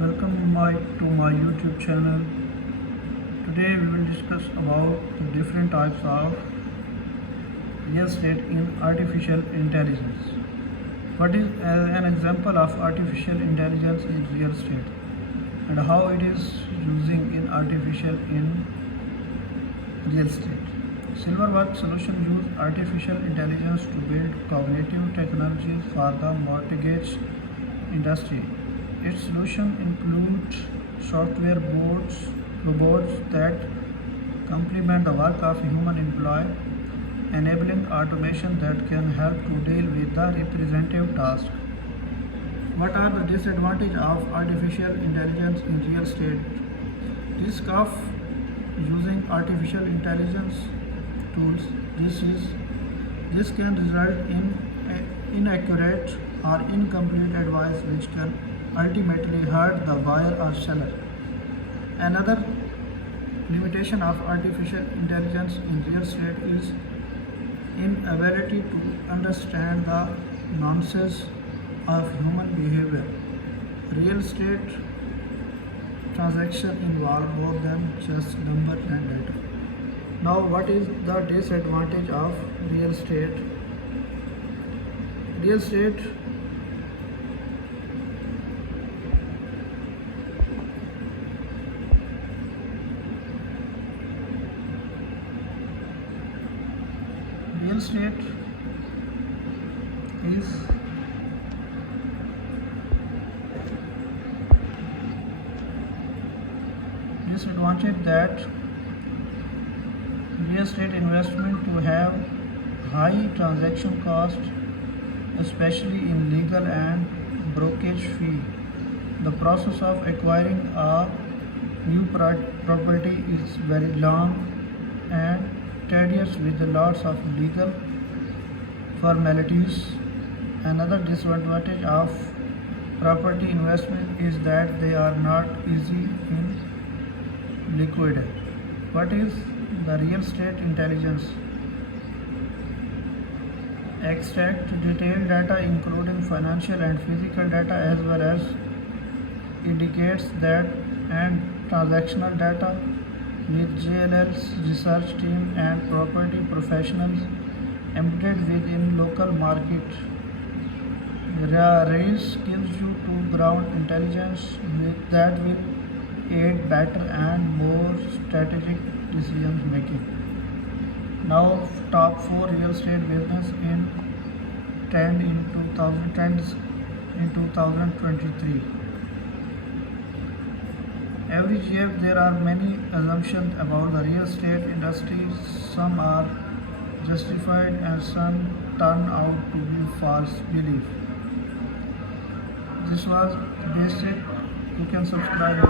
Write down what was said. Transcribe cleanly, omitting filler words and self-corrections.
To my YouTube channel. Today we will discuss about the different types of real estate in artificial intelligence. What is an example of artificial intelligence in real estate and how it is using in artificial in real estate. Silverberg Solution use artificial intelligence to build cognitive technologies for the mortgage industry. Its solution includes software robots that complement the work of a human employee, enabling automation that can help to deal with the repetitive tasks. What are the disadvantages of artificial intelligence in real estate? Risk of using artificial intelligence tools. This can result in inaccurate or incomplete advice which can ultimately hurt the buyer or seller. Another limitation of artificial intelligence in real estate is inability to understand the nuances of human behavior. Real estate transactions involve more than just number and data. Now, what is the disadvantage of real estate? Real estate real estate is disadvantage that real estate investment to have high transaction cost, especially in legal and brokerage fee. The process of acquiring a new property is very long and tedious with lots of legal formalities. Another disadvantage of property investment is that they are not easy in liquid. What is the real estate intelligence? Extract detailed data including financial and physical data as well as indicates that and transactional data with JLL's research team and property professionals embedded within local market. RAISE gives you to ground intelligence that will aid better and more strategic decision making. Now, top 4 real estate business in trend in 2023. Every year there are many assumptions about the real estate industry. Some are justified and some turn out to be false belief. This was basic. You can subscribe.